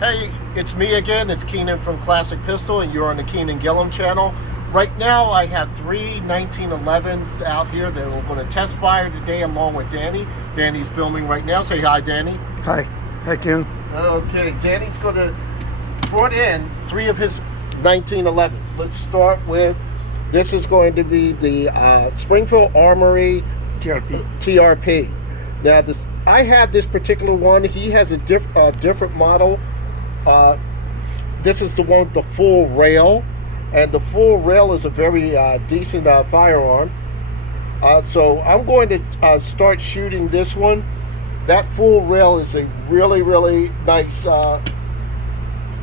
Hey, it's me again. It's Keenan from Classic Pistol, and you're on the Keenan Gillum channel. Right now, I have three 1911s out here that we're going to test fire today along with Danny. Danny's filming right now. Say hi, Danny. Hi. Hi, Ken. Okay, Danny's going to brought in three of his 1911s. Let's start with, this is going to be the Springfield Armory TRP. Now, I have this particular one. He has a different model. This is the one with the full rail, and the full rail is a very decent firearm. So I'm going to start shooting this one. That full rail is a really nice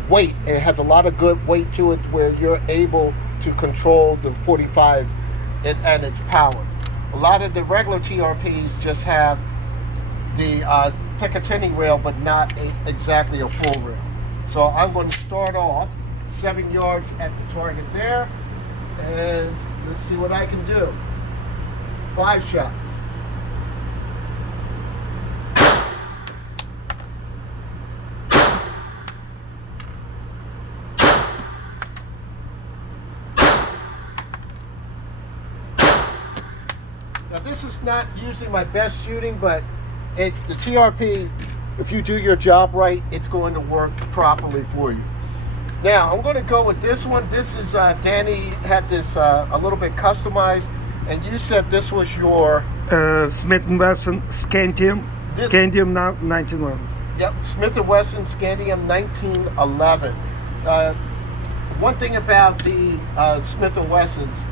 weight. It has a lot of good weight to it where you're able to control the 45 and its power. A lot of the regular TRPs just have the Picatinny rail, but not exactly a full rail. So I'm going to start off 7 yards at the target there, and let's see what I can do. 5 shots. Now this is not usually my best shooting, but it's the TRP. If you do your job right, it's going to work properly for you. Now, I'm going to go with this one. This is, Danny had this a little bit customized, and you said this was your... Smith & Wesson Scandium. Scandium 1911. Yep, Smith & Wesson Scandium 1911. One thing about the Smith & Wessons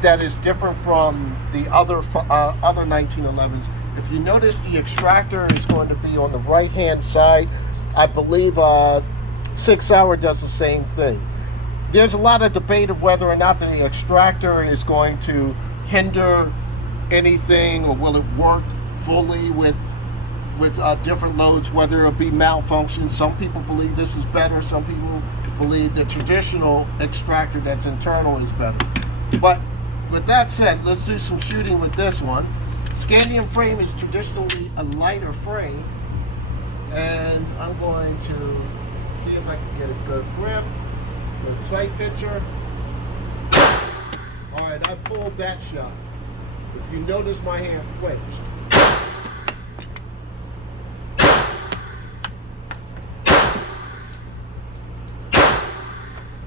that is different from the other 1911s, if you notice, the extractor is going to be on the right-hand side. I believe 6 Hour does the same thing. There's a lot of debate of whether or not the extractor is going to hinder anything, or will it work fully with different loads, whether it'll be malfunction. Some people believe this is better. Some people believe the traditional extractor that's internal is better. But with that said, let's do some shooting with this one. Scandium frame is traditionally a lighter frame, and I'm going to see if I can get a good grip, good sight picture. All right, I pulled that shot. If you notice, my hand flinched.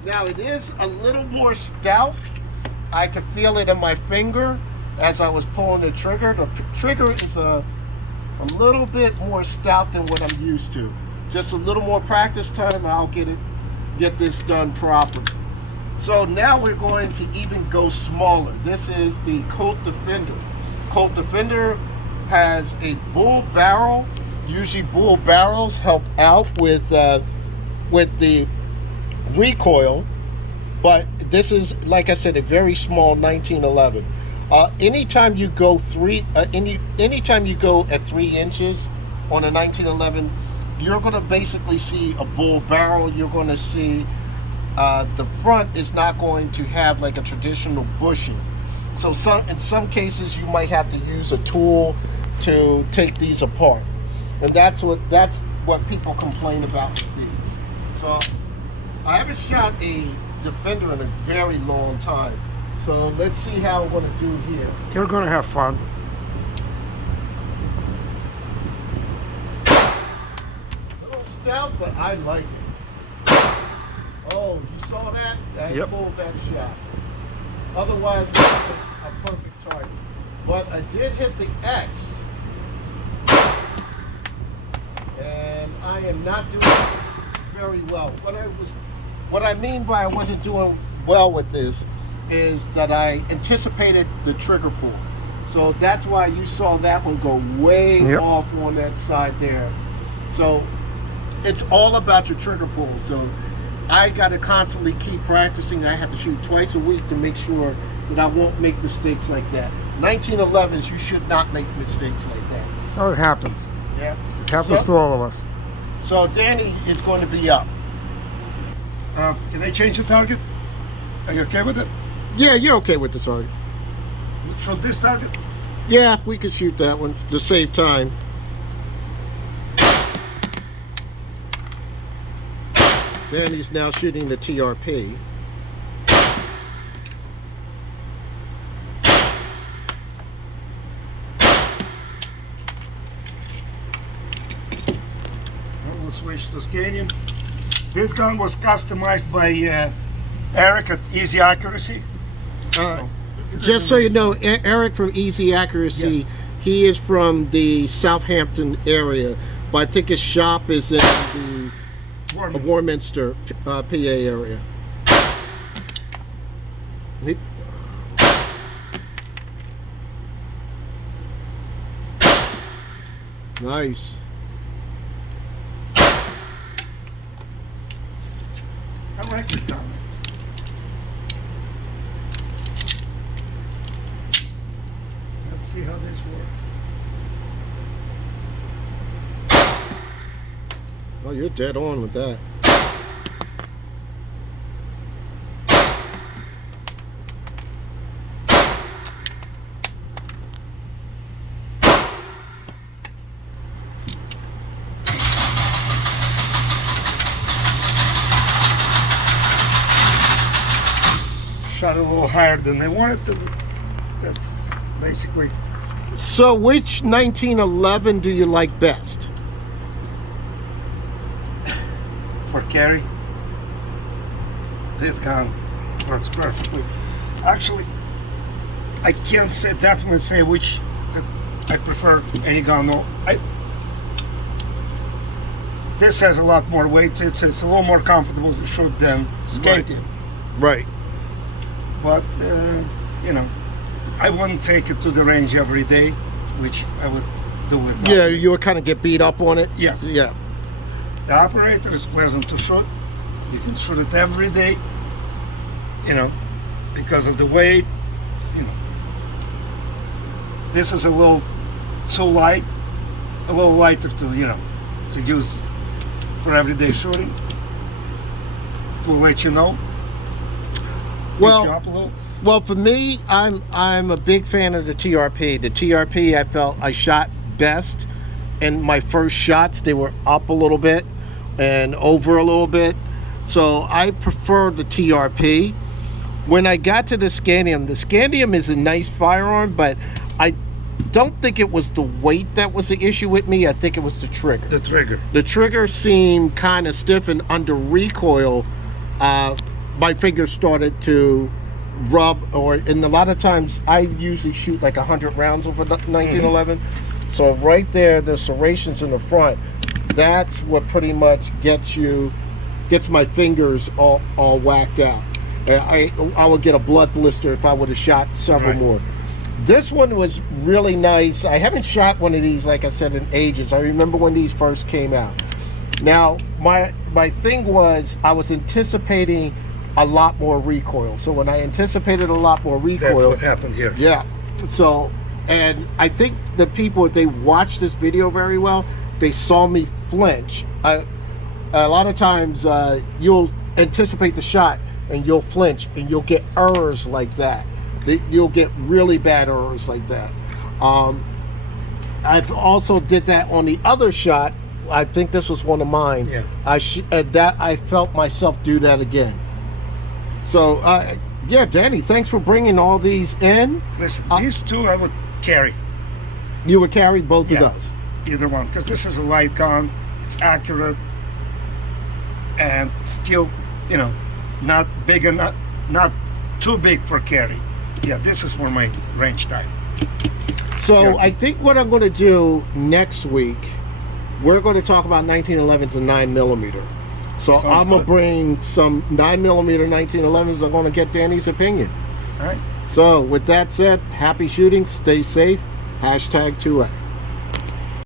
Now it is a little more stout. I can feel it in my finger as I was pulling the trigger. The trigger is a little bit more stout than what I'm used to. Just a little more practice time, and I'll get this done properly. So now we're going to even go smaller. This is the Colt Defender. Colt Defender has a bull barrel. Usually bull barrels help out with the recoil, but this is, like I said, a very small 1911. Anytime you go anytime you go at 3 inches on a 1911, you're going to basically see a bull barrel. You're going to see the front is not going to have like a traditional bushing. So in some cases you might have to use a tool to take these apart, and that's what people complain about with these. So I haven't shot a Defender in a very long time. So let's see how I'm going to do here. You're going to have fun. A little stout, but I like it. Oh, you saw that? I pulled that shot. Otherwise, a perfect target. But I did hit the X. And I am not doing very well. What I mean by I wasn't doing well with this is that I anticipated the trigger pull. So that's why you saw that one go way off on that side there. So it's all about your trigger pull. So I got to constantly keep practicing. I have to shoot twice a week to make sure that I won't make mistakes like that. 1911s, you should not make mistakes like that. Oh, it happens. Yeah. It happens to all of us. So Danny is going to be up. Can I change the target? Are you okay with it? Yeah, you're okay with the target. So this target? Yeah, we could shoot that one to save time. Danny's now shooting the TRP. We'll switch to Scandium. This gun was customized by Eric at Easy Accuracy. Just so you know, Eric from Easy Accuracy, Yes. he is from the Southampton area, but I think his shop is in the Warminster, PA area. Nice. I like this gun. Let's see how this works. Oh, you're dead on with that. Shot a little higher than they wanted to. That's basically. So which 1911 do you like best? For carry, this gun works perfectly. Actually, I can't say definitely say which that I prefer any gun. No, this has a lot more weight. It's a little more comfortable to shoot than Scandium. Right. But you know, I wouldn't take it to the range every day, which I would do with that. Yeah, you would kind of get beat up on it. Yes. Yeah. The operator is pleasant to shoot. You can shoot it every day, you know, because of the weight. It's, you know, this is a little too light, a little lighter to, you know, to use for everyday shooting. It will let you know. Well, Beat you up a little. Well, for me, I'm a big fan of the TRP. The TRP, I felt I shot best. In my first shots, they were up a little bit and over a little bit. So I prefer the TRP. When I got to the Scandium is a nice firearm, but I don't think it was the weight that was the issue with me. I think it was the trigger. The trigger. The trigger seemed kind of stiff, and under recoil, my fingers started to rub, and a lot of times I usually shoot like 100 rounds over the 1911. So right there, the serrations in the front, that's what pretty much gets my fingers all whacked out. And I would get a blood blister if I would have shot several more. This one was really nice. I haven't shot one of these, like I said, in ages. I remember when these first came out. Now, my thing was I was anticipating a lot more recoil. So when I anticipated a lot more recoil, that's what happened here. Yeah. So, and I think the people, if they watched this video very well, they saw me flinch. A lot of times you'll anticipate the shot and you'll flinch and you'll get errors like that. You'll get really bad errors like that. I've also did that on the other shot. I think this was one of mine. Yeah. I felt myself do that again. So, yeah, Danny, thanks for bringing all these in. Listen, these two I would carry. You would carry both of those? Either one, because this is a light gun. It's accurate and still, you know, not big enough, not too big for carry. Yeah, this is for my range time. So I think what I'm going to do next week, we're going to talk about 1911s and 9mm. So I'm going to bring some 9mm 1911s. I'm going to get Danny's opinion. All right. So with that said, happy shooting, stay safe, #2A.